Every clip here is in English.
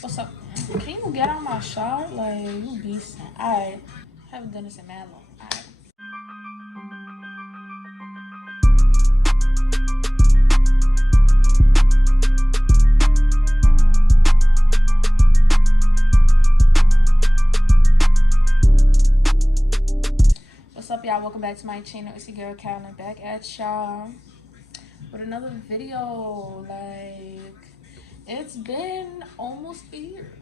What's up? Can you get out my shower? Like, you beastin'. Alright. Haven't done this in mad long. Alright. What's up, y'all? Welcome back to my channel. It's your girl Carolyn, back at y'all with another video. Like, it's been almost a year.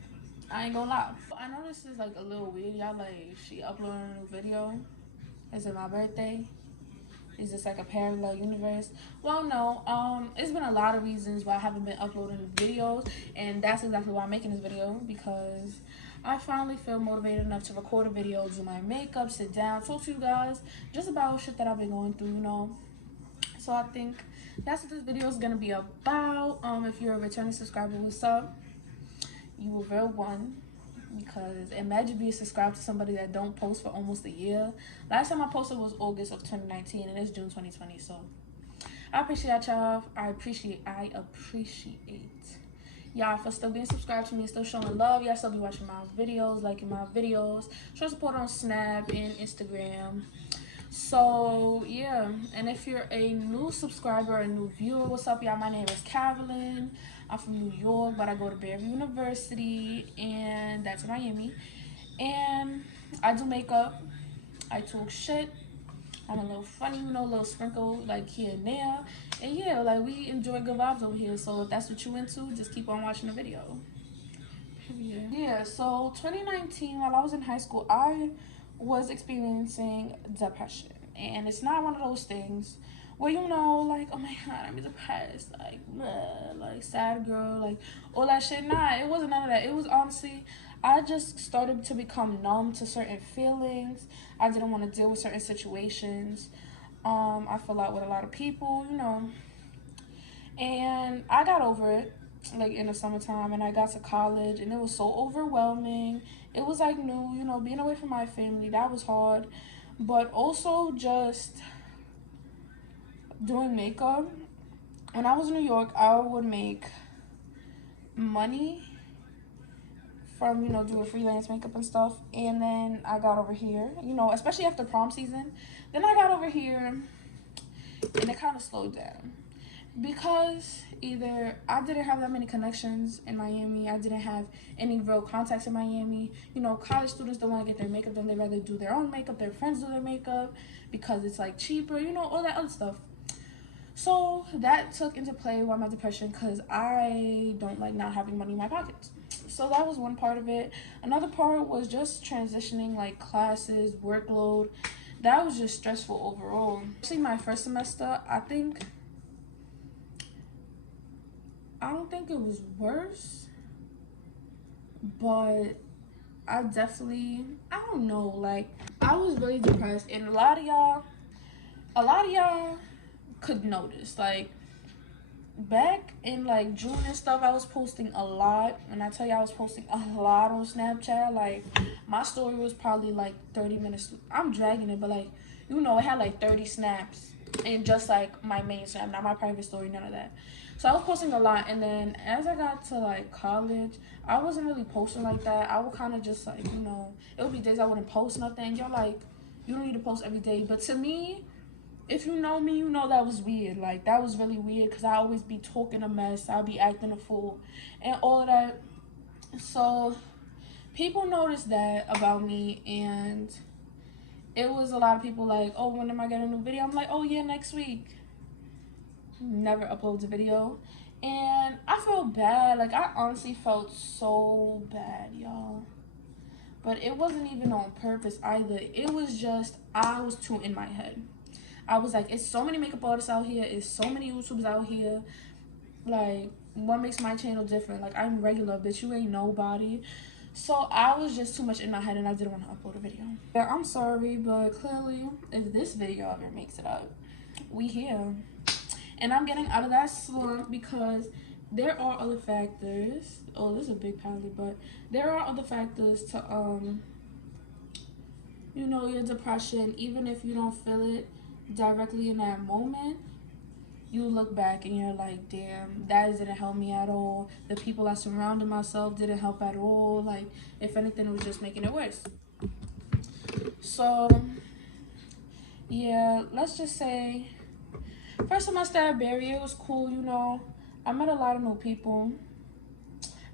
I ain't gonna lie. I know this is like a little weird, y'all. Like, she uploaded a new video. Is it my birthday? Is this like a parallel universe? Well, no. It's been a lot of reasons why I haven't been uploading videos, and that's exactly why I'm making this video, because I finally feel motivated enough to record a video, do my makeup, sit down, talk to you guys just about shit that I've been going through, you know. So I think that's what this video is gonna be about. If you're a returning subscriber, what's up? You a real one. Because imagine being subscribed to somebody that don't post for almost a year. Last time I posted was August of 2019, and it's June 2020. So I appreciate y'all. I appreciate y'all for still being subscribed to me, still showing love. Y'all still be watching my videos, liking my videos, show support on Snap and Instagram. So yeah, and if you're a new subscriber, a new viewer, what's up, y'all? My name is Carolyn. I'm from New York, but I go to Berry University, and that's Miami. And I do makeup. I talk shit. I'm a little funny, you know, a little sprinkle like here and there. And yeah, like, we enjoy good vibes over here. So if that's what you into, just keep on watching the video. Yeah, so 2019, while I was in high school, I was experiencing depression. And it's not one of those things where, you know, like, oh my god, I'm depressed, like, bleh, like, sad girl, like, all that shit. Nah, it wasn't none of that. It was honestly, I just started to become numb to certain feelings. I didn't want to deal with certain situations. I fell out with a lot of people, you know, and I got over it, like, in the summertime, and I got to college, and it was so overwhelming. It was like new, you know, being away from my family, that was hard. But also just doing makeup. When I was in New York, I would make money from, you know, doing freelance makeup and stuff. And then I got over here, you know, especially after prom season. Then I got over here, and it kind of slowed down. Because either I didn't have that many connections in Miami, I didn't have any real contacts in Miami. You know, college students don't want to get their makeup done. They rather do their own makeup. Their friends do their makeup because it's like cheaper, you know, all that other stuff. So that took into play with my depression, because I don't like not having money in my pockets. So that was one part of it. Another part was just transitioning, like, classes, workload. That was just stressful overall. Actually, my first semester, I don't think it was worse, but I don't know, like, I was really depressed, and a lot of y'all could notice, like, back in, like, June and stuff, I was posting a lot. And I tell you, I was posting a lot on Snapchat. Like, my story was probably like 30 minutes. I'm dragging it, but, like, you know, it had like 30 snaps, and just like my main snap, not my private story, none of that. So I was posting a lot. And then as I got to, like, college, I wasn't really posting like that. I would kind of just, like, you know, it would be days I wouldn't post nothing. Y'all, like, you don't need to post every day. But to me, if you know me, you know that was weird. Like, that was really weird, because I always be talking a mess. I'll be acting a fool and all of that. So people noticed that about me, and it was a lot of people like, oh, when am I getting a new video? I'm like, oh yeah, next week. Never uploads a video. And I felt bad. Like, I honestly felt so bad, y'all. But it wasn't even on purpose either. It was just, I was too in my head. I was like, it's so many makeup artists out here. It's so many YouTubers out here. Like, what makes my channel different? Like, I'm regular, bitch. You ain't nobody. So I was just too much in my head, and I didn't want to upload a video. Yeah, I'm sorry, but clearly, if this video ever makes it up, we here. And I'm getting out of that slump, because there are other factors. Oh, this is a big palette, but there are other factors to, you know, your depression. Even if you don't feel it directly in that moment, you look back and you're like, damn, that didn't help me at all. The people I surrounded myself didn't help at all. Like, if anything, it was just making it worse. So, yeah, let's just say, first semester at Barry, it was cool, you know. I met a lot of new people.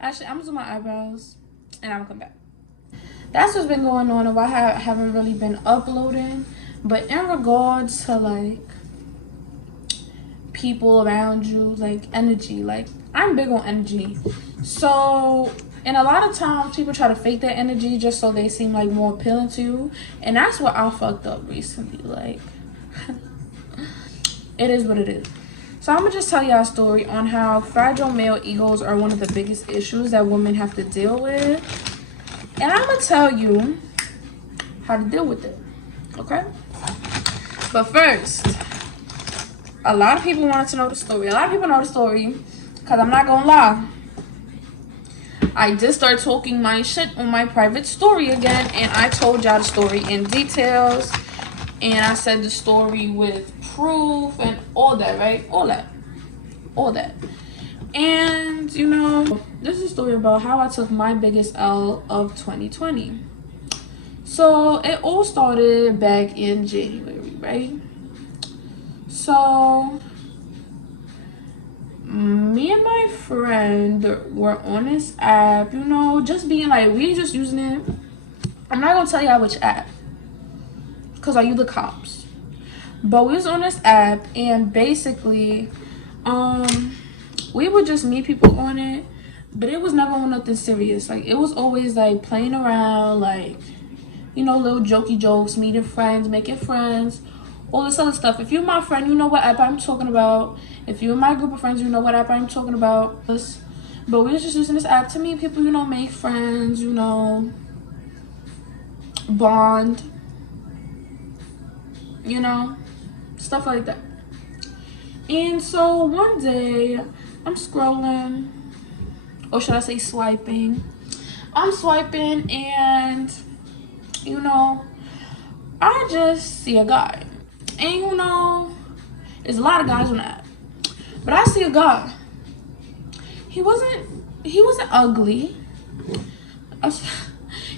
Actually, I'm gonna do my eyebrows, and I'm gonna come back. That's what's been going on. If I haven't really been uploading, but in regards to like people around you, like energy, like I'm big on energy. So, and a lot of times people try to fake their energy just so they seem like more appealing to you, and that's what I fucked up recently. Like, it is what it is. So I'm gonna just tell y'all a story on how fragile male egos are one of the biggest issues that women have to deal with. And I'm gonna tell you how to deal with it, okay? But first, a lot of people wanted to know the story. A lot of people know the story, because I'm not gonna lie. I did start talking my shit on my private story again, and I told y'all the story in details. And I said the story with proof and all that, right? All that. And, you know, this is a story about how I took my biggest L of 2020. So, it all started back in January, right? So, me and my friend were on this app, you know, just being like, we just using it. I'm not gonna tell y'all which app, because are you the cops? But we was on this app, and basically, we would just meet people on it, but it was never on nothing serious. Like, it was always like playing around, like, you know, little jokey jokes, meeting friends, making friends, all this other stuff. If you're my friend, you know what app I'm talking about. If you're in my group of friends, you know what app I'm talking about. But we was just using this app to meet people, you know, make friends, you know, bond, you know, stuff like that. And so one day I'm scrolling, or should I say swiping. I'm swiping, and you know, I just see a guy. And you know, there's a lot of guys on that, but I see a guy. He wasn't ugly.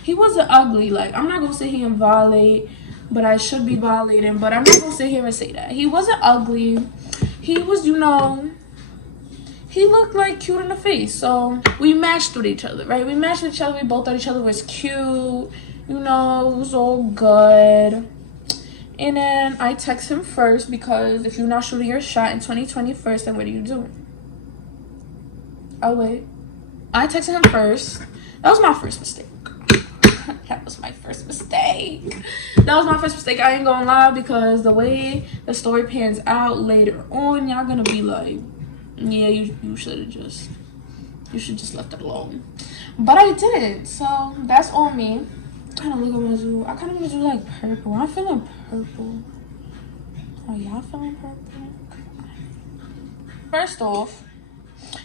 He wasn't ugly. Like, I'm not gonna sit here and violate, but I should be violating. But I'm not gonna sit here and say that. He wasn't ugly. He was, you know, he looked like cute in the face. So we matched with each other, right? We matched with each other. We both thought each other was cute. You know, it was all good. And then I text him first, because if you're not shooting your shot in 2020 first, then what are you doing? Oh, wait. I texted him first. That was my first mistake. That was my first mistake. I ain't gonna lie, because the way the story pans out later on, y'all gonna be like, yeah, you should just left it alone. But I didn't, so that's on me. I kind of look at my zoo. I kind of want to do like purple. I'm feeling purple. Oh, y'all feeling purple? First off,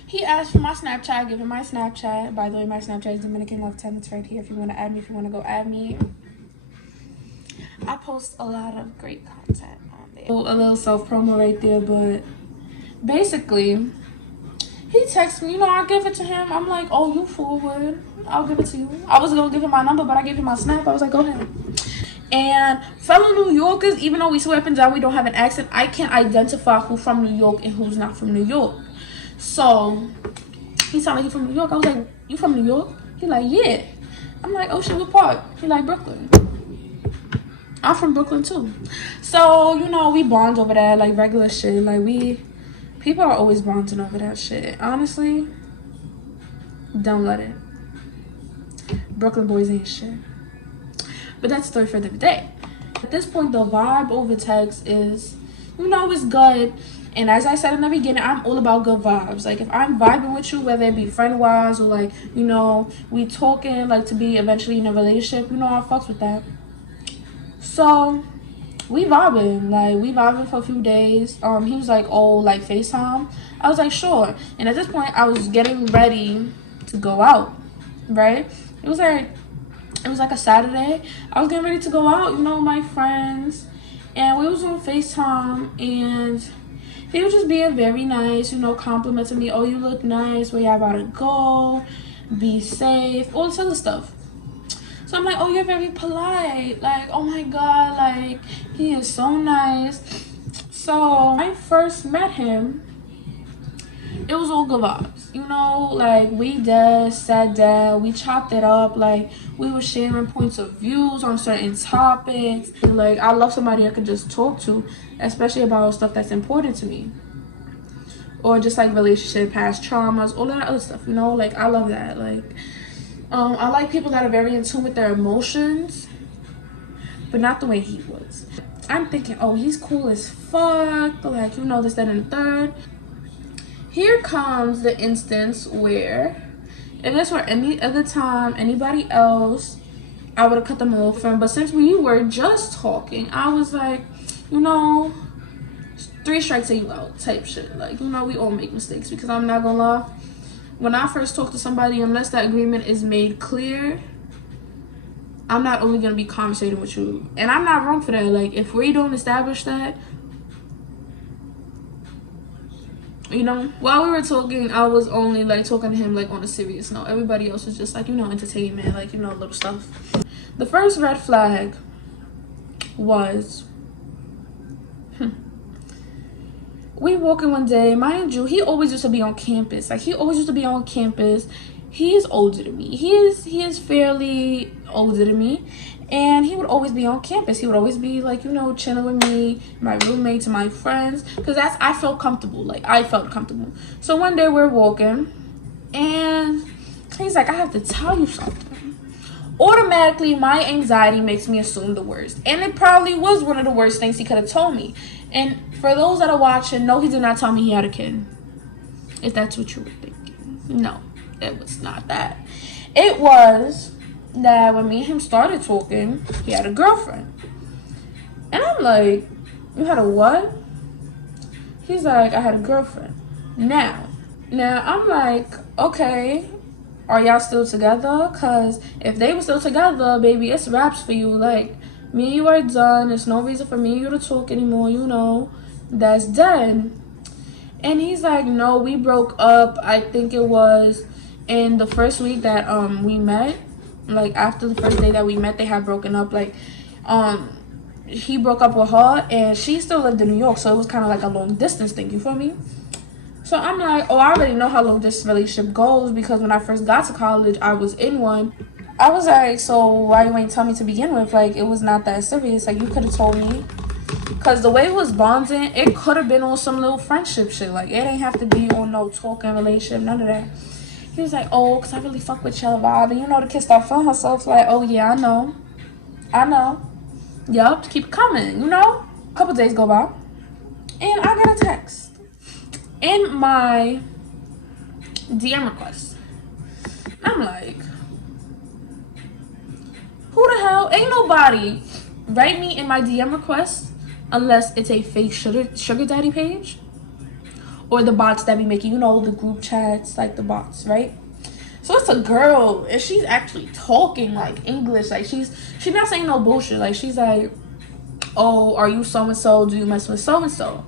he asked for my Snapchat. I give him my Snapchat. By the way, my Snapchat is Dominican Love 10. It's right here if you want to add me, if you want to go add me. I post a lot of great content on there. A little self-promo right there, but basically, he texted me. You know, I give it to him. I'm like, oh, you forward. I'll give it to you. I was going to give him my number, but I gave him my Snap. I was like, go ahead. And fellow New Yorkers, even though we swear up and down we don't have an accent, I can't identify who's from New York and who's not from New York. So he sounded like he's from New York. I was like, you from New York? He like, yeah. I'm like, oh shit, what part? He like, Brooklyn. I'm from Brooklyn too. So, you know, we bond over that, like regular shit. Like, people are always bonding over that shit. Honestly, don't let it. Brooklyn boys ain't shit. But that's the story for the day. At this point, the vibe over text is, you know, it's good. And as I said in the beginning, I'm all about good vibes. Like, if I'm vibing with you, whether it be friend-wise or, like, you know, we talking, like, to be eventually in a relationship, you know, I fucks with that. So, we vibing for a few days. He was like, oh, like, FaceTime? I was like, sure. And at this point, I was getting ready to go out, right? It was like a Saturday. I was getting ready to go out, you know, with my friends. And we was on FaceTime, and he He was just being very nice, you know, complimenting me. Oh, you look nice. Where y'all about to go? Be safe. All this other stuff. So I'm like, oh, you're very polite. Like, oh my God, like, he is so nice. So when I first met him, it was all good vibes. You know, like, we just sat down, we chopped it up, like, we were sharing points of views on certain topics. Like, I love somebody I could just talk to, especially about stuff that's important to me. Or just, like, relationship, past traumas, all that other stuff, you know? Like, I love that. Like, I like people that are very in tune with their emotions, but not the way he was. I'm thinking, oh, he's cool as fuck, like, you know, this, that, and the third. Here comes the instance where, if this were any other time, anybody else, I would have cut them off. But since we were just talking, I was like, you know, 3 strikes and you out type shit. Like, you know, we all make mistakes, because I'm not gonna lie. When I first talk to somebody, unless that agreement is made clear, I'm not only going to be conversating with you. And I'm not wrong for that. Like, if we don't establish that, you know, while we were talking, I was only, like, talking to him, like, on a serious note. Everybody else was just, like, you know, entertainment, like, you know, little stuff. The first red flag was, we walking one day, mind you, he always used to be on campus. Like, he always used to be on campus. He is older than me. He is fairly older than me. And he would always be on campus. He would always be, like, you know, chilling with me, my roommates, and my friends. Because I felt comfortable. Like, I felt comfortable. So one day we're walking, and he's like, I have to tell you something. Automatically, my anxiety makes me assume the worst. And it probably was one of the worst things he could have told me. And for those that are watching, no, he did not tell me he had a kid. If that's what you were thinking. No, it was not that. It was that when me and him started talking, he had a girlfriend. And I'm like, you had a what? He's like, I had a girlfriend. Now I'm like, okay, are y'all still together? Because if they were still together, baby, it's wraps for you. Like, me and you are done. There's no reason for me and you to talk anymore, you know. That's done. And he's like, no, we broke up. I think it was in the first week that we met. Like, after the first day that we met, they had broken up. Like, he broke up with her, and she still lived in New York, so it was kind of like a long distance thing, you feel me? So I'm like, oh, I already know how long this relationship goes, because when I first got to college, I was in one. I was like, so why you ain't tell me to begin with? Like, it was not that serious. Like, you could have told me. Because the way it was bonding, it could have been on some little friendship shit. Like, it ain't have to be on no talking relationship, none of that. He was like, oh, because I really fuck with your vibe. And you know, the kid started feeling herself. Like, oh, yeah, I know. Yup, keep it coming, you know? A couple days go by. And I got a text in my DM request. I'm like, who the hell? Ain't nobody write me in my DM request unless it's a fake sugar daddy page or the bots that be making, you know, the group chats, like the bots, right? So it's a girl, and she's actually talking like English. Like, she's not saying no bullshit. Like, she's like, oh, are you so and so? Do you mess with so and so?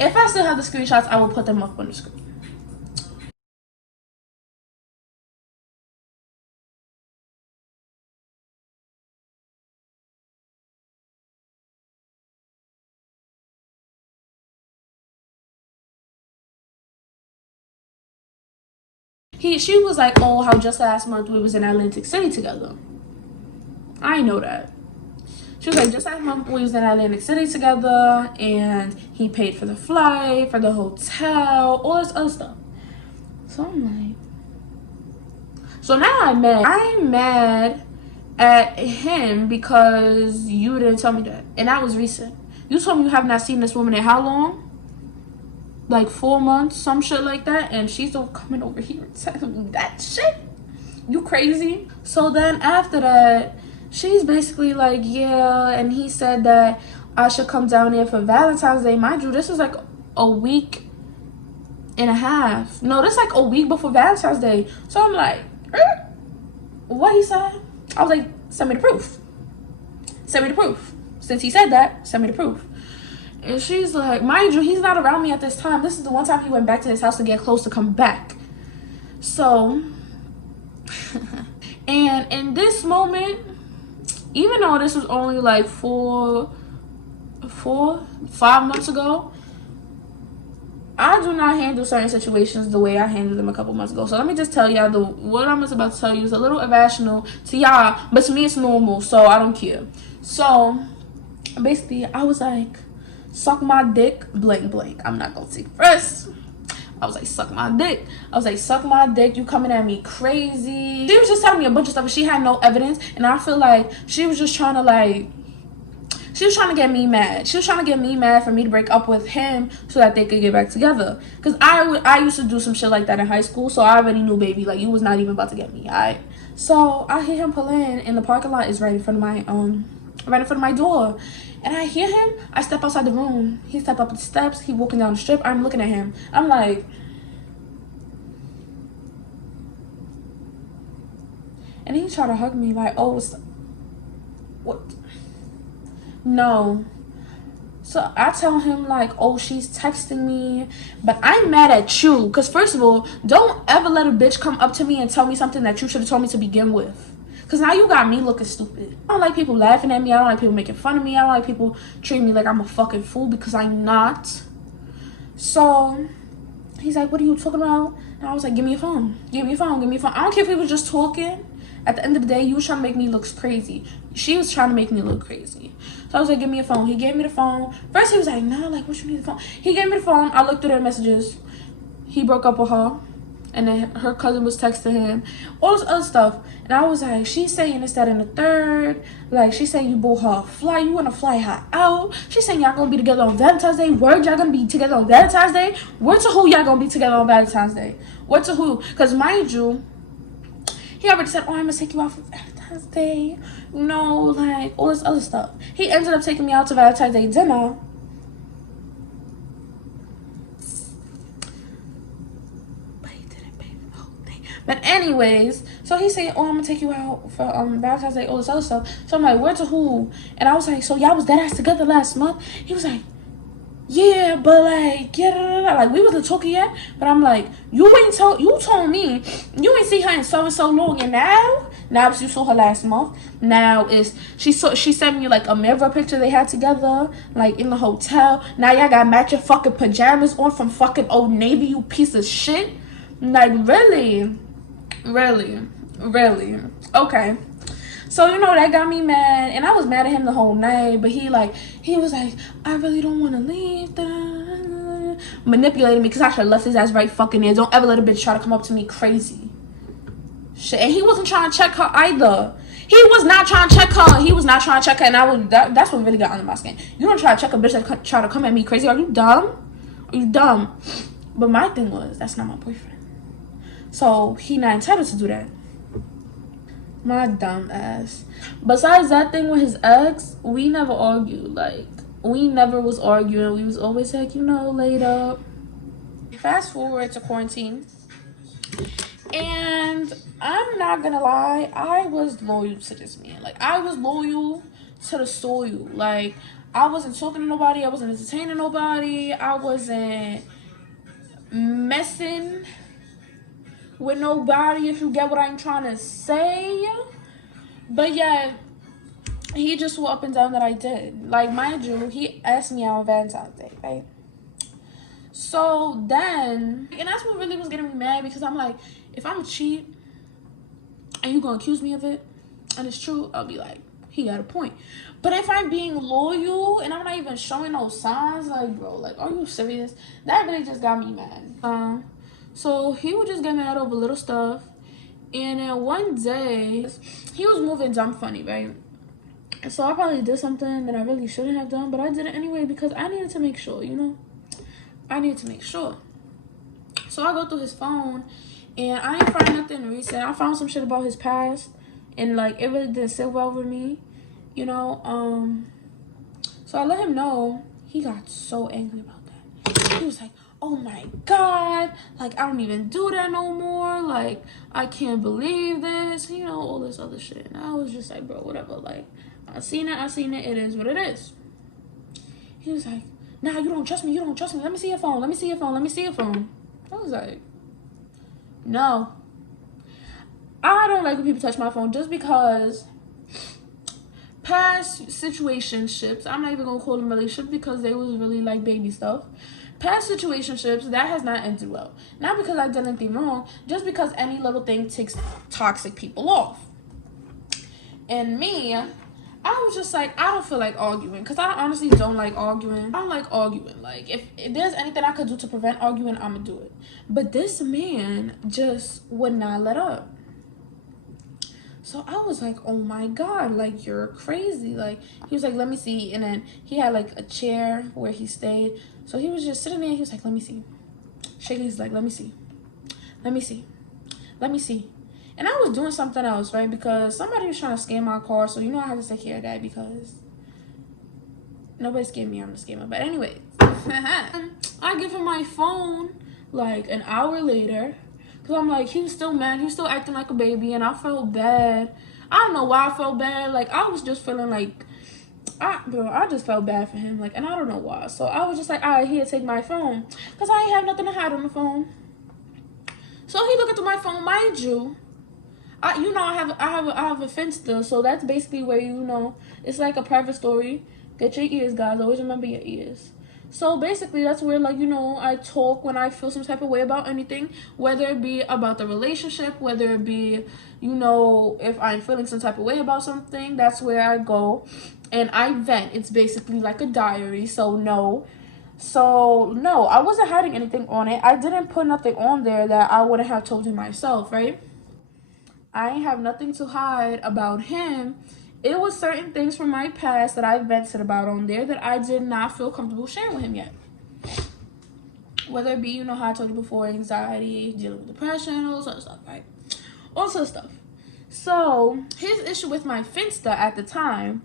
If I still have the screenshots, I will put them up on the screen. She was like, oh, how just last month we was in Atlantic City together. I know that. She was like, just last month we was in Atlantic City together, and he paid for the flight, for the hotel, all this other stuff. So I'm like, so now I'm mad. I'm mad at him because you didn't tell me that. And that was recent. You told me you have not seen this woman in how long? Like 4 months, some shit like that. And she's still coming over here and telling me that shit? You crazy? So then after that, she's basically like, yeah, and he said that I should come down there for Valentine's Day. Mind you, this is like a week and a half. No, this is like a week before Valentine's Day. So I'm like, what he said? I was like, send me the proof. Send me the proof. Since he said that, send me the proof. And she's like, mind you, he's not around me at this time. This is the one time he went back to his house to get close to come back. So, and in this moment, even though this was only like 5 months ago, I do not handle certain situations the way I handled them a couple months ago. So let me just tell y'all, what I'm about to tell you is a little irrational to y'all, but to me it's normal, so I don't care. So basically, I was like, suck my dick, blank blank. I'm not gonna take first. I was like, suck my dick. I was like, suck my dick. You coming at me crazy. She was just telling me a bunch of stuff, and she had no evidence. And I feel like she was just trying to get me mad. She was trying to get me mad for me to break up with him so that they could get back together. Because I used to do some shit like that in high school, so I already knew, baby, like, you was not even about to get me, alright? So I hear him pull in, and the parking lot is right in front of my door. And I hear him. I step outside the room. He step up the steps. He walking down the strip. I'm looking at him. I'm like, and he tried to hug me like, oh, what? No. So I tell him like, oh, she's texting me, but I'm mad at you. Because first of all, don't ever let a bitch come up to me and tell me something that you should have told me to begin with. Because now you got me looking stupid. I don't like people laughing at me. I don't like people making fun of me. I don't like people treating me like I'm a fucking fool, because I'm not. So he's like, what are you talking about? And I was like, give me your phone. Give me your phone. Give me your phone. I don't care if we were just talking. At the end of the day, you was trying to make me look crazy. She was trying to make me look crazy. So I was like, give me your phone. He gave me the phone. First he was like, nah, like, what you need the phone? He gave me the phone. I looked through their messages. He broke up with her. And then her cousin was texting him, all this other stuff. And I was like, she's saying this, that, and the third. Like, she's saying you bought her a flight. You want to fly her out. She's saying y'all going to be together on Valentine's Day. Word, y'all going to be together on Valentine's Day. Word to who y'all going to be together on Valentine's Day? Word to who? Because mind you, he already said, oh, I'm going to take you out for Valentine's Day. You know, like, all this other stuff. He ended up taking me out to Valentine's Day dinner. But anyways, so he said, oh, I'm gonna take you out for Valentine's Day, all this other stuff. So I'm like, where to who? And I was like, so y'all was dead ass together last month? He was like, yeah, but like, yeah, like, we wasn't talking yet. But I'm like, you told me you ain't see her in so long, and now you saw her last month. Now she sent me like a mirror picture they had together, like in the hotel. Now y'all got matching fucking pajamas on from fucking Old Navy, you piece of shit. Like, really? Okay. So, you know, that got me mad, and I was mad at him the whole night. But he was like, I really don't want to leave. Manipulating me, because I should have left his ass right fucking there. Don't ever let a bitch try to come up to me crazy. Shit. And he wasn't trying to check her either. He was not trying to check her. And that's what really got under my skin. You don't try to check a bitch that try to come at me crazy. Are you dumb? But my thing was, that's not my boyfriend. So he not entitled to do that. My dumb ass. Besides that thing with his ex, we never argued. Like, we never was arguing. We was always like, you know, laid up. Fast forward to quarantine. And I'm not gonna lie, I was loyal to this man. Like, I was loyal to the soil. Like, I wasn't talking to nobody. I wasn't entertaining nobody. I wasn't messing with nobody, if you get what I'm trying to say. But yeah, he just swore up and down that I did. Like, mind you, he asked me out on Valentine's Day, right? So then, and that's what really was getting me mad, because I'm like, if I'm a cheat and you gonna accuse me of it and it's true, I'll be like, he got a point. But if I'm being loyal and I'm not even showing no signs, like, bro, like, are you serious? That really just got me mad. So he would just get mad over little stuff. And then one day, he was moving dumb funny, right? So I probably did something that I really shouldn't have done, but I did it anyway because I needed to make sure, you know? I needed to make sure. So I go through his phone, and I ain't find nothing recent. I found some shit about his past, and, like, it really didn't sit well with me, you know? So I let him know. He got so angry about that. He was like, oh my God, like, I don't even do that no more. Like, I can't believe this, you know, all this other shit. And I was just like, bro, whatever. Like, I seen it. It is what it is. He was like, Nah, you don't trust me. You don't trust me. Let me see your phone. Let me see your phone. Let me see your phone. I was like, no. I don't like when people touch my phone just because past situationships, I'm not even gonna call them relationships because they was really like baby stuff. Past situationships, that has not ended well. Not because I did anything wrong, just because any little thing ticks toxic people off. And me, I was just like, I don't feel like arguing because I honestly don't like arguing. I don't like arguing. Like, if there's anything I could do to prevent arguing, I'm gonna do it. But this man just would not let up. So I was like, oh my God, like, you're crazy. Like, he was like, let me see. And then he had like a chair where he stayed. So he was just sitting there. He was like, let me see. Shaking his leg, let me see. Let me see. Let me see. And I was doing something else, right? Because somebody was trying to scam my car. So, you know, I had to take care of that because nobody scammed me. I'm the scammer. But anyways, I give him my phone like an hour later. Because I'm like, he was still mad. He was still acting like a baby. And I felt bad. I don't know why I felt bad. Like, I was just feeling like, I just felt bad for him. Like, and I don't know why. So I was just like, all right, here, take my phone. Because I ain't have nothing to hide on the phone. So he looked at my phone, mind you. I have a Finsta, so that's basically where, you know, it's like a private story. Get your ears, guys. Always remember your ears. So basically, that's where, like, you know, I talk when I feel some type of way about anything, whether it be about the relationship, whether it be, you know, if I'm feeling some type of way about something, that's where I go and I vent. It's basically like a diary. So no, I wasn't hiding anything on it. I didn't put nothing on there that I wouldn't have told him myself, right? I ain't have nothing to hide about him. It was certain things from my past that I vented about on there that I did not feel comfortable sharing with him yet. Whether it be, you know, how I told you before, anxiety, dealing with depression, all sort of stuff, right? All sort of stuff. So his issue with my Finsta at the time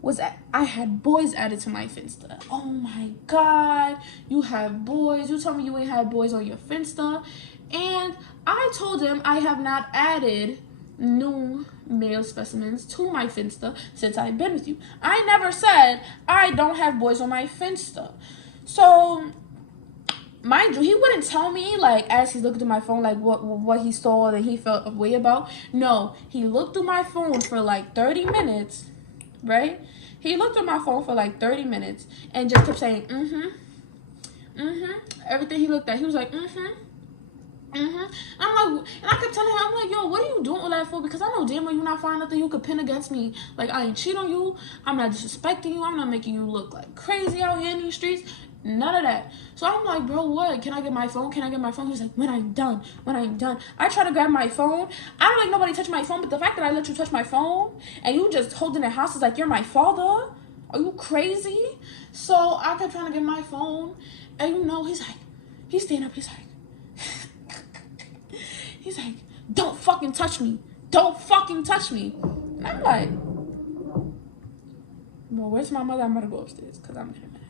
was that I had boys added to my Finsta. Oh my God, you have boys. You told me you ain't had boys on your Finsta. And I told him I have not added new male specimens to my Finsta since I've been with you. I never said I don't have boys on my Finsta. So, mind you, he wouldn't tell me, like, as he looked through my phone, like, what he saw that he felt a way about. No, he looked through my phone for like 30 minutes, right? He looked at my phone for like 30 minutes and just kept saying, everything he looked at. He was like, I'm like, and I kept telling him, I'm like, yo, what are you doing all that for? Because I know damn well you're not finding nothing you could pin against me. Like, I ain't cheat on you. I'm not disrespecting you. I'm not making you look like crazy out here in these streets. None of that. So I'm like, bro, what? Can I get my phone? Can I get my phone? He's like, when I'm done. I try to grab my phone. I don't like nobody touch my phone, but the fact that I let you touch my phone and you just holding it hostage like you're my father, are you crazy? So I kept trying to get my phone, and you know, he's standing up, he's like, don't fucking touch me. Don't fucking touch me. And I'm like, well, where's my mother? I'm gonna go upstairs because I'm getting mad.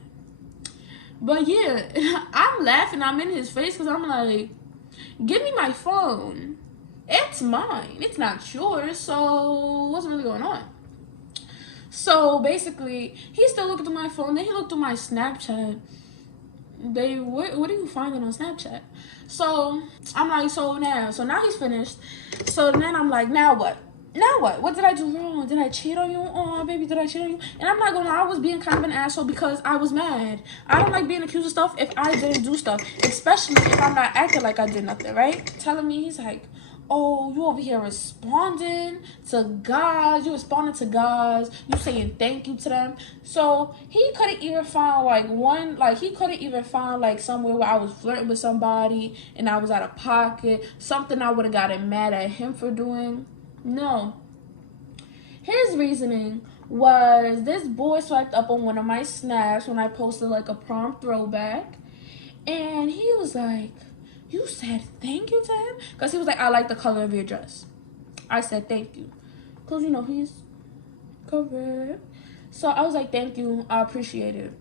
But yeah, I'm laughing. I'm in his face because I'm like, give me my phone. It's mine. It's not yours. So what's really going on? So basically, he still looked at my phone. Then he looked at my Snapchat. What are you finding on Snapchat? So I'm like, so now he's finished. So then I'm like, now what? What did I do wrong? Did I cheat on you? Oh, baby, did I cheat on you? And I'm not gonna lie, I was being kind of an asshole because I was mad. I don't like being accused of stuff if I didn't do stuff, especially if I'm not acting like I did nothing, right? Telling me, he's like, oh, you over here responding to guys. You responding to guys. You saying thank you to them. So he couldn't even find somewhere where I was flirting with somebody and I was out of pocket. Something I would have gotten mad at him for doing. No. His reasoning was this boy swiped up on one of my snaps when I posted like a prom throwback. And he was like, you said thank you to him? Because he was like, I like the color of your dress. I said thank you. Because, you know, he's correct. So I was like, thank you. I appreciate it.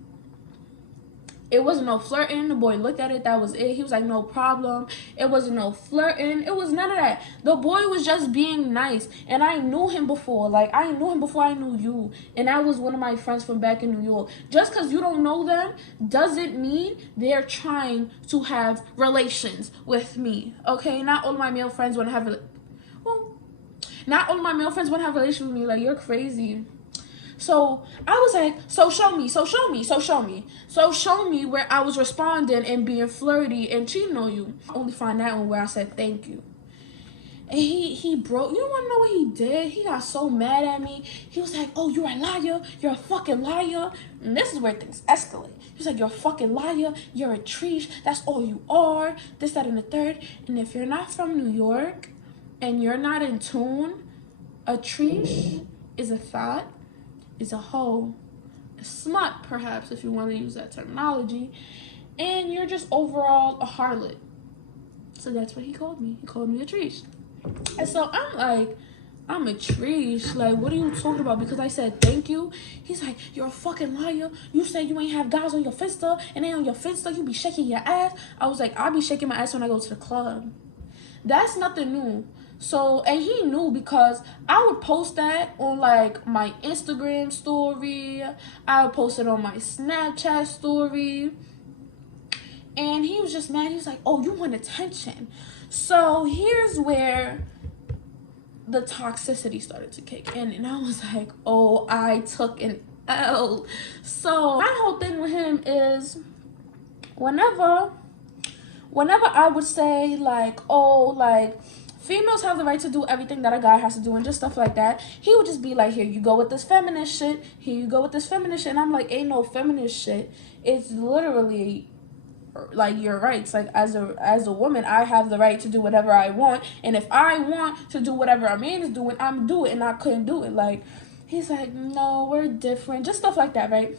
It wasn't no flirting. The boy looked at it. That was it. He was like, no problem. It wasn't no flirting. It was none of that. The boy was just being nice. And I knew him before. Like, I knew him before I knew you. And that was one of my friends from back in New York. Just because you don't know them doesn't mean they're trying to have relations with me. Okay? Not all of my male friends want to have not all of my male friends want to have relations with me. Like, you're crazy. So I was like, so show me, so show me, so show me. So show me where I was responding and being flirty and cheating on you. I only find that one where I said thank you. And he broke, you wanna know what he did? He got so mad at me. He was like, oh, you're a liar, you're a fucking liar. And this is where things escalate. He was like, you're a fucking liar, you're a treesh, that's all you are, this, that, and the third. And if you're not from New York and you're not in tune, a treesh is a thought, is a hoe, a smut, perhaps, if you want to use that terminology, and you're just overall a harlot. So that's what he called me. He called me a treesh. And so I'm like, I'm a treesh. Like, what are you talking about? Because I said thank you. He's like, you're a fucking liar. You said you ain't have guys on your Finsta, and then on your Finsta you be shaking your ass. I was like, I be shaking my ass when I go to the club. That's nothing new. So, and he knew because I would post that on like my Instagram story. I would post it on my Snapchat story. And he was just mad. He was like, oh, you want attention. So here's where the toxicity started to kick in. And I was like, oh, I took an L. So my whole thing with him is whenever I would say like, oh, like, females have the right to do everything that a guy has to do and just stuff like that, he would just be like, here you go with this feminist shit, here you go with this feminist shit. And I'm like, ain't no feminist shit. It's literally like your rights. Like, as a woman, I have the right to do whatever I want, and if I want to do whatever a man is doing, I'm do it, and I couldn't do it. Like, he's like, no, we're different, just stuff like that, right?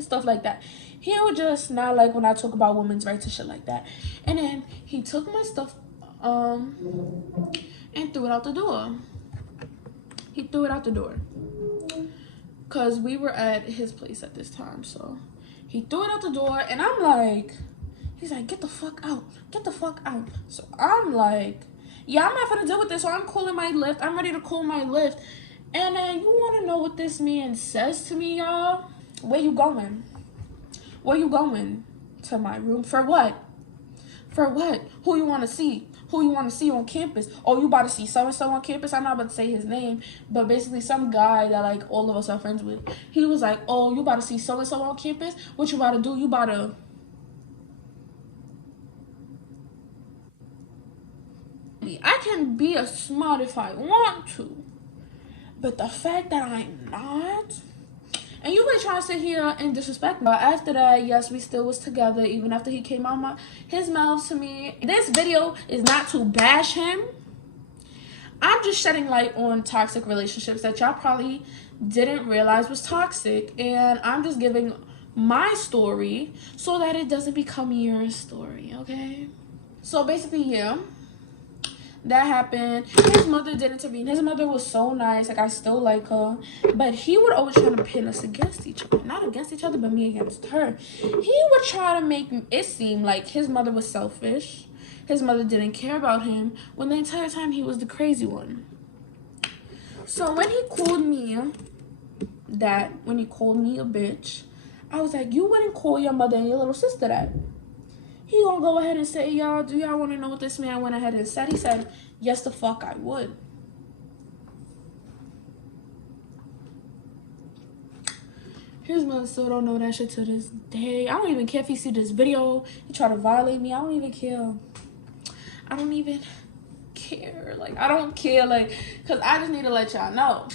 Stuff like that. He would just not like when I talk about women's rights and shit like that. And then he took my stuff and threw it out the door. He threw it out the door because we were at his place at this time. So he threw it out the door, and I'm like, he's like, get the fuck out, get the fuck out. So I'm like, yeah, I'm not gonna deal with this. So I'm calling my Lyft. I'm ready to call my Lyft. And then you want to know what this man says to me, y'all? Where you going? Where you going? To my room. For what? For what? Who you want to see? Who you want to see on campus? Oh, you about to see so-and-so on campus? I'm not about to say his name, but basically some guy that like all of us are friends with. He was like, oh, you about to see so-and-so on campus? What you about to do? You about to... I can be a smart if I want to, but the fact that I'm not... And you really trying to sit here and disrespect me. But after that, yes, we still was together, even after he came out his mouth to me. This video is not to bash him. I'm just shedding light on toxic relationships that y'all probably didn't realize was toxic. And I'm just giving my story so that it doesn't become your story, okay? So basically, yeah. That happened. His mother did intervene. His mother was so nice. Like, I still like her. But he would always try to pin us against each other. Not against each other, but me against her. He would try to make it seem like his mother was selfish. His mother didn't care about him, when the entire time he was the crazy one. So when he called me a bitch, I was like, you wouldn't call your mother and your little sister that. He gonna go ahead and say, y'all, do y'all want to know what this man went ahead and said? He said, yes, the fuck I would. His mother still don't know that shit to this day. I don't even care if he see this video. He try to violate me. I don't even care. I don't even care. Like, I don't care. Like, because I just need to let y'all know.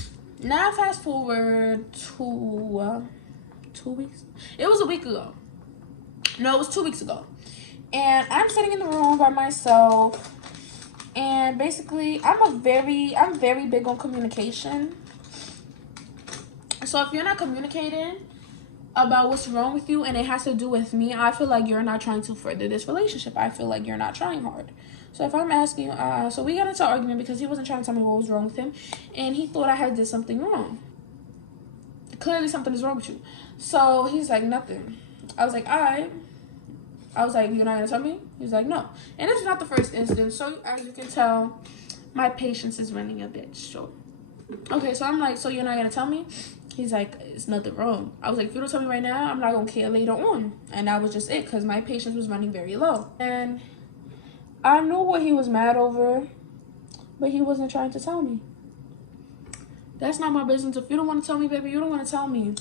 Now, fast forward to 2 weeks. It was a week ago. No, it was 2 weeks ago. And I'm sitting in the room by myself, and basically I'm very big on communication. So if you're not communicating about what's wrong with you and it has to do with me, I feel like you're not trying to further this relationship. I feel like you're not trying hard. So if I'm asking, so we got into an argument because he wasn't trying to tell me what was wrong with him, and he thought I had did something wrong. Clearly something is wrong with you. So he's like, nothing. I was like, all right. I was like, you're not gonna tell me? He was like, no. And it's not the first instance. So as you can tell, my patience is running a bit short. Okay, so I'm like, so you're not gonna tell me? He's like, it's nothing wrong. I was like, if you don't tell me right now, I'm not gonna care later on. And that was just it, because my patience was running very low. And I knew what he was mad over, but he wasn't trying to tell me. That's not my business. If you don't want to tell me, baby, you don't want to tell me.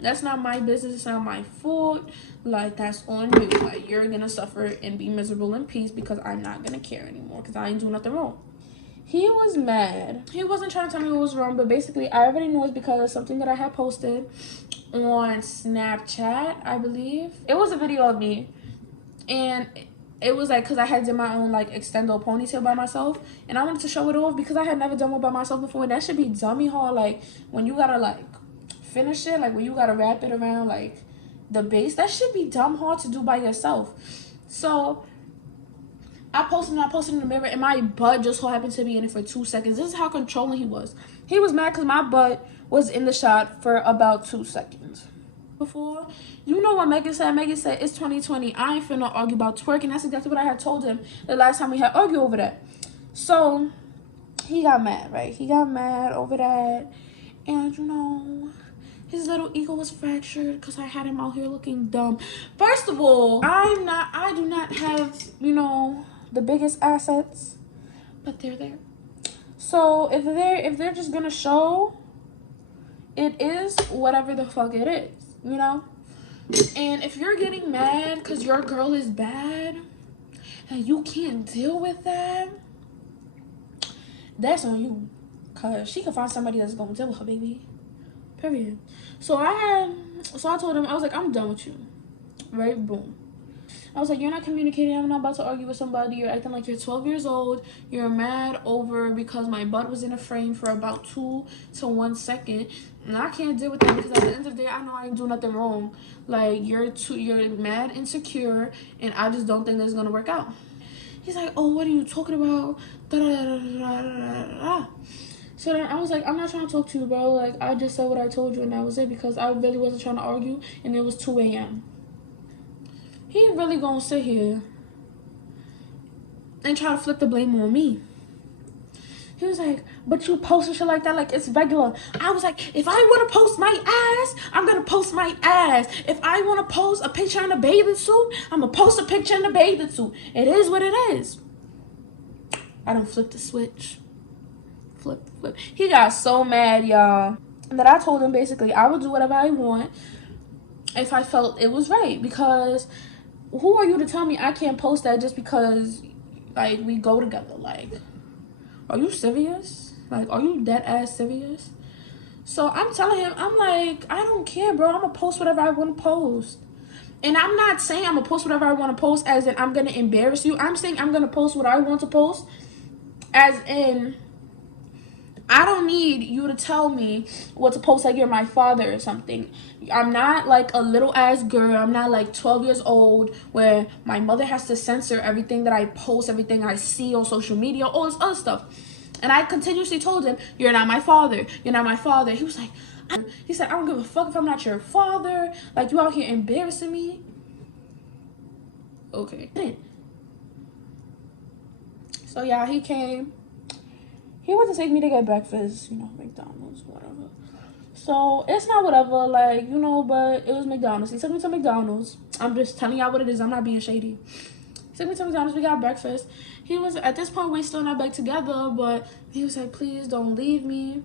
That's not my business. It's not my fault. Like, that's on you. Like, you're gonna suffer and be miserable in peace because I'm not gonna care anymore because I ain't doing nothing wrong. He was mad. He wasn't trying to tell me what was wrong, but basically I already knew it was because of something that I had posted on Snapchat, I believe. It was a video of me, and it was like because I had done my own like extendo ponytail by myself, and I wanted to show it off because I had never done one by myself before. And that should be dummy hard, like when you gotta like finish it, like when you gotta wrap it around like the base. That should be dumb hard to do by yourself. So I posted in the mirror, and my butt just so happened to be in it for 2 seconds. This is how controlling he was. He was mad because my butt was in the shot for about 2 seconds. Before, you know what Megan said? Megan said, it's 2020. I ain't finna argue about twerking. That's exactly what I had told him the last time we had argued over that. So, he got mad, right? He got mad over that. And, you know, his little ego was fractured because I had him out here looking dumb. First of all, I do not have, you know, the biggest assets, but they're there. So if they're just gonna show, it is whatever the fuck it is, you know. And if you're getting mad because your girl is bad and you can't deal with that, that's on you, cause she can find somebody that's gonna deal with her, baby. Period. So I told him, I was like, I'm done with you. Right? Boom. I was like, you're not communicating. I'm not about to argue with somebody. You're acting like you're 12 years old. You're mad over because my butt was in a frame for about 2 to 1 second. And I can't deal with that because at the end of the day, I know I ain't do nothing wrong. Like, you're mad, insecure, and I just don't think that's going to work out. He's like, oh, what are you talking about? Da-da-da-da-da-da-da. So then I was like, I'm not trying to talk to you, bro. Like, I just said what I told you, and that was it because I really wasn't trying to argue, and it was 2 a.m. He really gonna sit here and try to flip the blame on me. He was like, but you posting shit like that like it's regular. I was like, if I want to post my ass, I'm going to post my ass. If I want to post a picture in a bathing suit, I'm going to post a picture in a bathing suit. It is what it is. I don't flip the switch. Flip. He got so mad, y'all, that I told him basically I would do whatever I want if I felt it was right. Because who are you to tell me I can't post that just because, like, we go together? Like, are you serious? Like, are you dead ass serious? So I'm telling him, I'm like, I don't care, bro. I'm gonna post whatever I want to post. And I'm not saying I'm gonna post whatever I want to post as in I'm gonna embarrass you. I'm saying I'm gonna post what I want to post as in I don't need you to tell me what to post like you're my father or something. I'm not like a little ass girl. I'm not like 12 years old where my mother has to censor everything that I post, everything I see on social media, all this other stuff. And I continuously told him, you're not my father. You're not my father. He was like, he said, I don't give a fuck if I'm not your father. Like, you out here embarrassing me. Okay. So, yeah, he came. He went to take me to get breakfast, you know, McDonald's, whatever. So, it's not whatever, like, you know, but it was McDonald's. He took me to McDonald's. I'm just telling y'all what it is. I'm not being shady. He took me to McDonald's. We got breakfast. He was, at this point, we still not back together, but he was like, please don't leave me.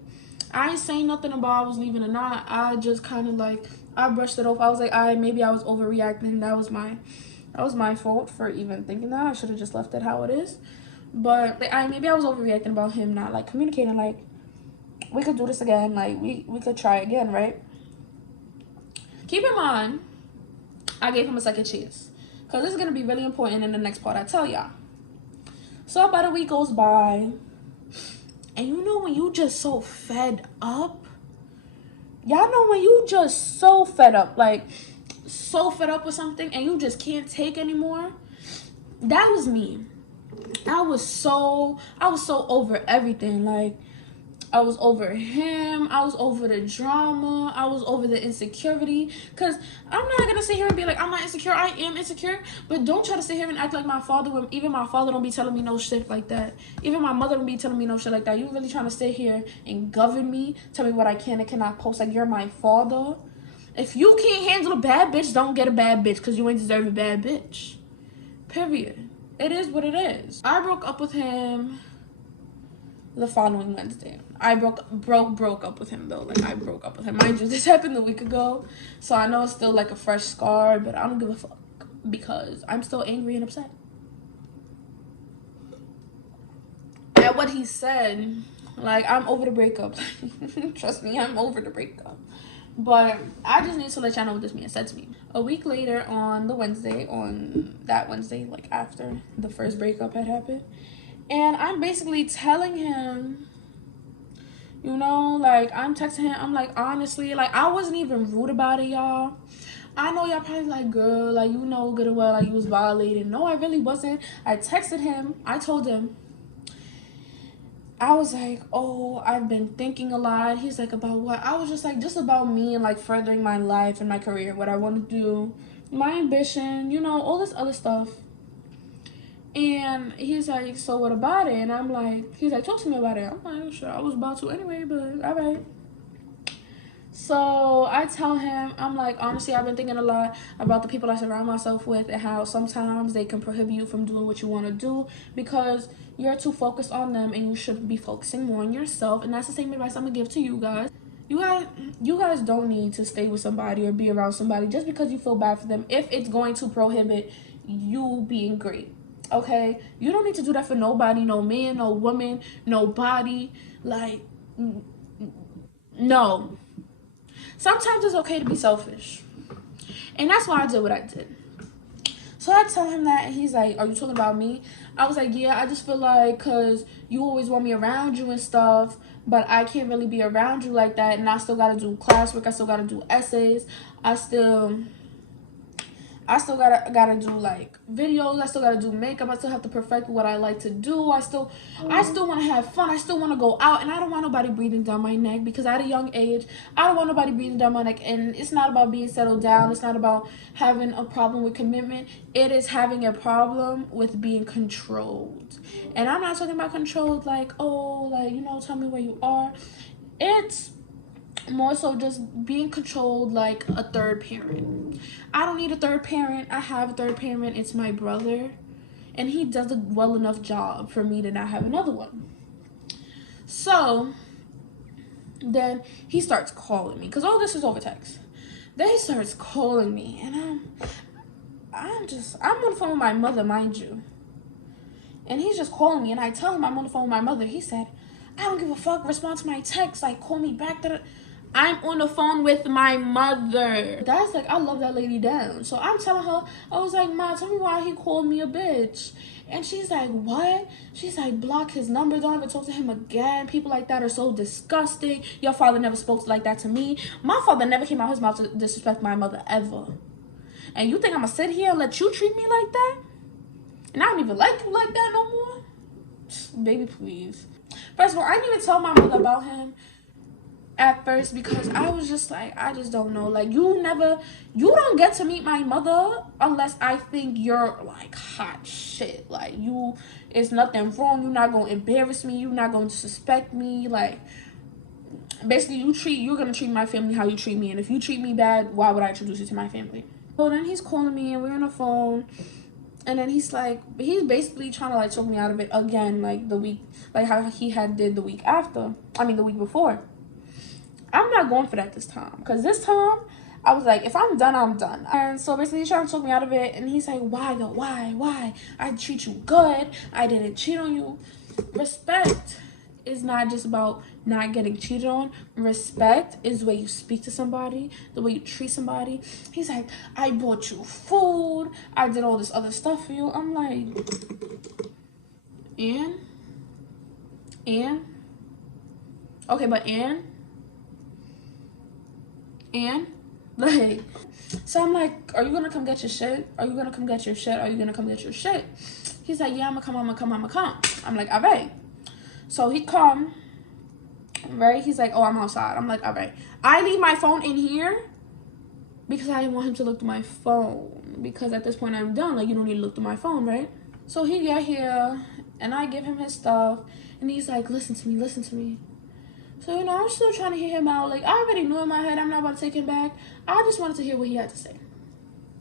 I ain't saying nothing about I was leaving or not. I just kind of, like, I brushed it off. I was like, maybe I was overreacting. That was my fault for even thinking that. I should have just left it how it is. But maybe I was overreacting about him not like communicating. Like, we could do this again. Like, we could try again, right? Keep in mind, I gave him a second chance because this is gonna be really important in the next part I tell y'all. So about a week goes by, and you know when you just so fed up. Y'all know when you just so fed up, like so fed up with something, and you just can't take anymore. That was me. I was so over everything. Like, I was over him. I was over the drama. I was over the insecurity. Because I'm not going to sit here and be like, I'm not insecure. I am insecure. But don't try to sit here and act like my father. When even my father don't be telling me no shit like that. Even my mother don't be telling me no shit like that. You really trying to sit here and govern me? Tell me what I can and cannot post. Like, you're my father. If you can't handle a bad bitch, don't get a bad bitch. Because you ain't deserve a bad bitch. Period. It is what it is. I broke up with him the following Wednesday. I broke up with him though. Like, I broke up with him. Mind you, this happened a week ago, so I know it's still like a fresh scar, but I don't give a fuck because I'm still angry and upset at what he said. Like, I'm over the breakup. Trust me, I'm over the breakup. But I just need to let y'all know what this man said to me. A week later, on that Wednesday, like after the first breakup had happened, and I'm basically telling him, you know, like, I'm texting him. I'm like, honestly, like, I wasn't even rude about it, y'all. I know y'all probably like, girl, like, you know good and well, like, you was violated. No, I really wasn't. I texted him. I told him. I was like, oh, I've been thinking a lot. He's like, about what? I was just like, just about me and, like, furthering my life and my career, what I want to do, my ambition, you know, all this other stuff. And he's like, so what about it? And I'm like, he's like, talk to me about it. I'm like, sure, I was about to anyway, but all right. So I tell him, I'm like, honestly, I've been thinking a lot about the people I surround myself with and how sometimes they can prohibit you from doing what you want to do because you're too focused on them and you should be focusing more on yourself. And that's the same advice I'm going to give to you guys. You guys don't need to stay with somebody or be around somebody just because you feel bad for them if it's going to prohibit you being great. Okay? You don't need to do that for nobody, no man, no woman, nobody. Like, no. Sometimes it's okay to be selfish. And that's why I did what I did. So I tell him that, and he's like, are you talking about me? I was like, yeah, I just feel like because you always want me around you and stuff, but I can't really be around you like that, and I still got to do classwork. I still got to do essays. I still gotta do like videos. I still gotta do makeup. I still have to perfect what I like to do. I still want to have fun. I still want to go out, and I don't want nobody breathing down my neck because at a young age, I don't want nobody breathing down my neck. And it's not about being settled down. It's not about having a problem with commitment. It is having a problem with being controlled. And I'm not talking about controlled like, oh, like, you know, tell me where you are. It's more so just being controlled like a third parent. I don't need a third parent. I have a third parent. It's my brother. And he does a well enough job for me to not have another one. So then he starts calling me. Because all this is over text. Then he starts calling me. And I'm on the phone with my mother, mind you. And he's just calling me. And I tell him I'm on the phone with my mother. He said, I don't give a fuck. Respond to my text. Like, call me back. I'm on the phone with my mother. That's like, I love that lady down. So I'm telling her, I was like, Ma, tell me why he called me a bitch. And she's like, what? She's like, block his number. Don't ever talk to him again. People like that are so disgusting. Your father never spoke like that to me. My father never came out his mouth to disrespect my mother ever. And you think I'm going to sit here and let you treat me like that? And I don't even like you like that no more? Baby, please. First of all, I didn't even tell my mother about him at first because I was just like, I just don't know. Like, you don't get to meet my mother unless I think you're like hot shit. Like, it's nothing wrong. You're not going to embarrass me. You're not going to disrespect me. Like, basically, you're going to treat my family how you treat me. And if you treat me bad, why would I introduce you to my family? So then he's calling me and we're on the phone. And then he's basically trying to like talk me out of it again, like the week, like how he had did the week before. I'm not going for that this time. Because this time, I was like, if I'm done, I'm done. And so basically, he's trying to talk me out of it. And he's like, why though? Why? I treat you good. I didn't cheat on you. Respect is not just about not getting cheated on. Respect is the way you speak to somebody, the way you treat somebody. He's like, I bought you food. I did all this other stuff for you. I'm like, and? Okay, but like, so I'm like, are you gonna come get your shit? Are you gonna come get your shit? Are you gonna come get your shit? He's like, yeah, I'm gonna come. I'm like, all right. So he come, right? He's like, oh, I'm outside. I'm like, all right. I leave my phone in here because I didn't want him to look through my phone. Because at this point, I'm done. Like, you don't need to look through my phone, right? So he get here, and I give him his stuff. And he's like, listen to me, listen to me. So, you know, I'm still trying to hear him out. Like, I already knew in my head I'm not about to take him back. I just wanted to hear what he had to say.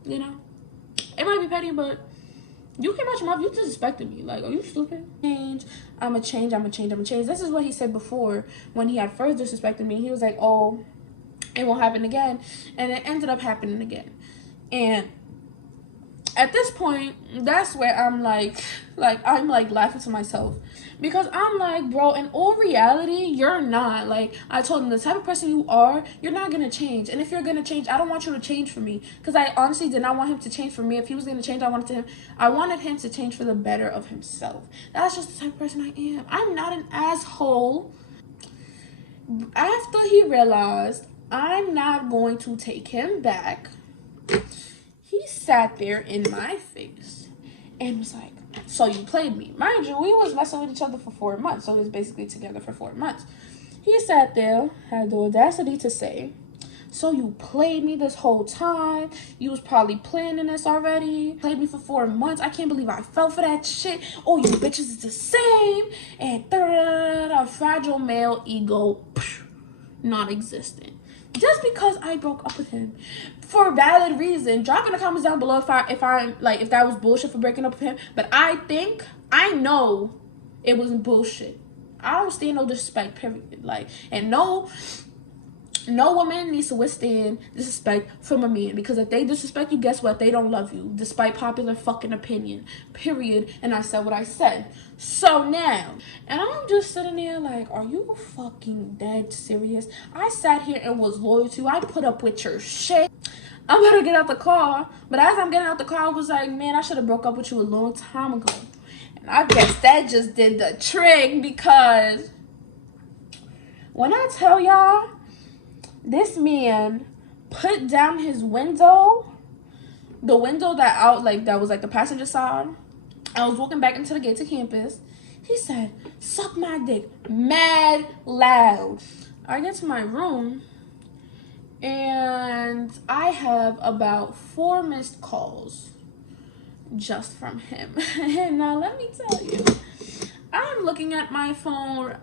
You know? It might be petty, but you came out your mouth. You disrespected me. Like, are you stupid? I'ma change. This is what he said before when he had first disrespected me. He was like, oh, it won't happen again. And it ended up happening again. And at this point, that's where I'm like I'm like laughing to myself, because I'm like, bro, in all reality, you're not. Like, I told him, the type of person you are, you're not gonna change. And if you're gonna change, I don't want you to change for me, because I honestly did not want him to change for me. If he was gonna change, I wanted him to change for the better of himself. That's just the type of person I am. I'm not an asshole. After he realized I'm not going to take him back, he sat there in my face and was like, so you played me. Mind you, we was messing with each other for 4 months. So we was basically together for 4 months. He sat there, had the audacity to say, so you played me this whole time. You was probably planning this already. Played me for 4 months. I can't believe I fell for that shit. Oh, you bitches is the same. And a fragile male ego, non-existent. Just because I broke up with him for a valid reason. Drop in the comments down below if that was bullshit for breaking up with him. But I know it wasn't bullshit. I don't stand no disrespect, period. Like, and no woman needs to withstand disrespect from a man, because if they disrespect you, guess what? They don't love you, despite popular fucking opinion, period. And I said what I said. So now, and I'm just sitting there like, are you fucking dead serious? I sat here and was loyal to you. I put up with your shit. I'm gonna get out the car, but as I'm getting out the car, I was like, man, I should have broke up with you a long time ago. And I guess that just did the trick, because when I tell y'all, this man put down his window, the window that was like the passenger side. I was walking back into the gate to campus. He said, suck my dick, mad loud. I get to my room, and I have about 4 missed calls just from him. And now let me tell you, I'm looking at my phone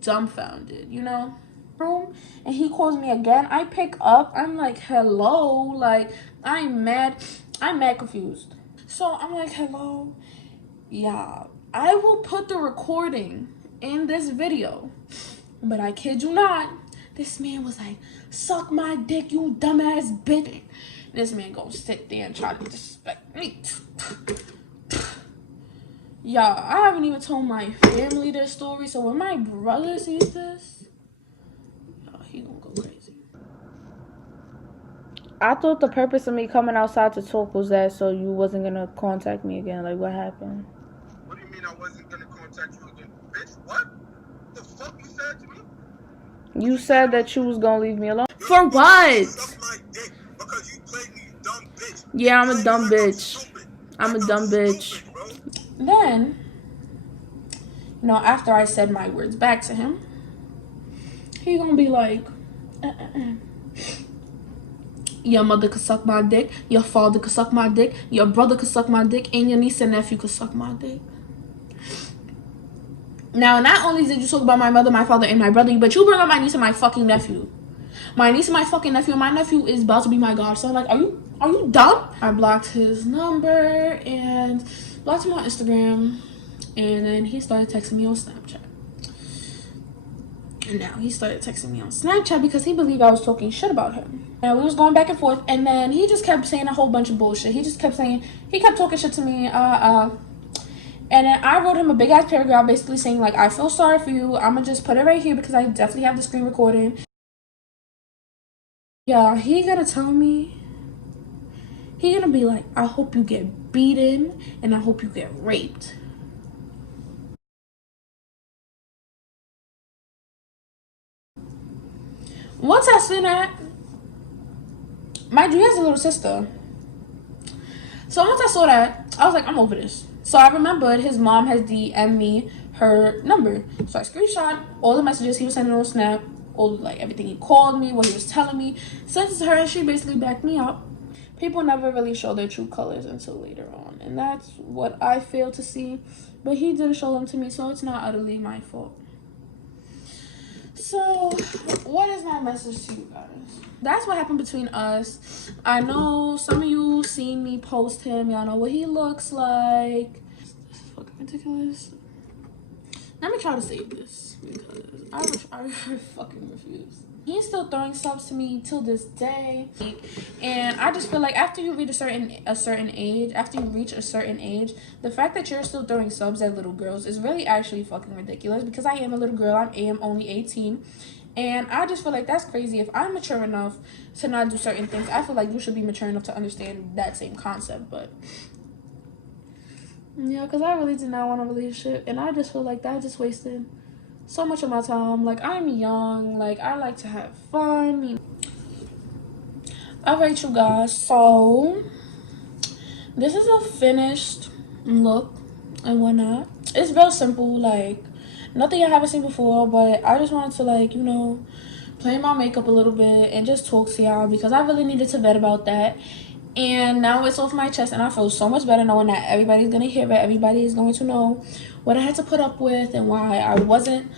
dumbfounded, you know? Room, and he calls me again. I pick up. I'm like, hello. Like, I'm mad confused. So I'm like, hello. Yeah, I will put the recording in this video, but I kid you not, this man was like, suck my dick, you dumbass bitch. This man gonna sit there and try to disrespect me. Y'all, I haven't even told my family this story, so when my brother sees this, he gonna go crazy. I thought the purpose of me coming outside to talk was that so you wasn't gonna contact me again. Like, what happened? What do you mean I wasn't gonna contact you again? Bitch, what? The fuck you said to me? You said that you was gonna leave me alone. For what? Suck my dick because you played me, you dumb bitch. Yeah, I'm a dumb bitch. I'm a dumb bitch. Then, you know, after I said my words back to him, he gonna be like, your mother could suck my dick, your father could suck my dick, your brother could suck my dick, and your niece and nephew could suck my dick. Now, not only did you talk about my mother, my father, and my brother, but you bring up my niece and my fucking nephew. My niece and my fucking nephew, and my nephew is about to be my godson. Like, are you dumb? I blocked his number and blocked him on Instagram, and then he started texting me on Snapchat. And now he started texting me on Snapchat because he believed I was talking shit about him. And we was going back and forth, and then he just kept saying a whole bunch of bullshit. He kept talking shit to me, And then I wrote him a big ass paragraph basically saying, like, I feel sorry for you. I'm gonna just put it right here because I definitely have the screen recording. Yeah, he gonna tell me, he gonna be like, I hope you get beaten and I hope you get raped. Once I seen that, mind you, he has a little sister. So once I saw that, I was like, I'm over this. So I remembered his mom has DM'd me her number. So I screenshot all the messages he was sending on Snap, all like everything he called me, what he was telling me, sent it to her, and she basically backed me up. People never really show their true colors until later on, and that's what I failed to see. But he didn't show them to me, so it's not utterly my fault. So, what is my message to you guys? That's what happened between us. I know some of you seen me post him. Y'all know what he looks like. This is fucking ridiculous. Let me try to save this because I fucking refuse. He's still throwing subs to me till this day, and I just feel like after you reach a certain age, the fact that you're still throwing subs at little girls is really actually fucking ridiculous. Because I am a little girl, I am only 18, and I just feel like that's crazy. If I'm mature enough to not do certain things, I feel like you should be mature enough to understand that same concept. But yeah, because I really did not want a relationship, and I just feel like that just wasted so much of my time. Like, I'm young, like, I like to have fun. Alright, you guys, so this is a finished look and whatnot. It's real simple, like nothing I haven't seen before, but I just wanted to, like, you know, play my makeup a little bit and just talk to y'all because I really needed to vent about that. And now it's off my chest, and I feel so much better knowing that everybody's gonna hear it. Everybody is going to know what I had to put up with and why I wasn't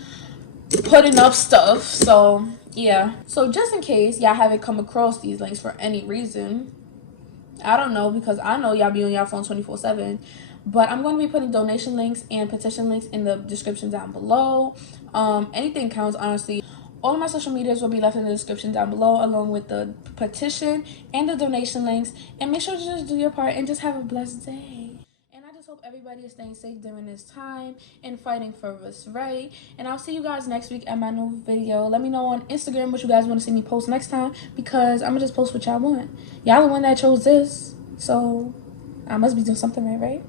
putting up stuff. So yeah, so just in case y'all haven't come across these links for any reason, I don't know, because I know y'all be on y'all phone 24/7, but I'm going to be putting donation links and petition links in the description down below. Anything counts, honestly. All of my social medias will be left in the description down below, along with the petition and the donation links. And make sure to just do your part and just have a blessed day. And I just hope everybody is staying safe during this time and fighting for what's right. And I'll see you guys next week at my new video. Let me know on Instagram what you guys want to see me post next time, because I'm going to just post what y'all want. Y'all the one that chose this, so I must be doing something right?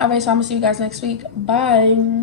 Alright, so I'm going to see you guys next week. Bye.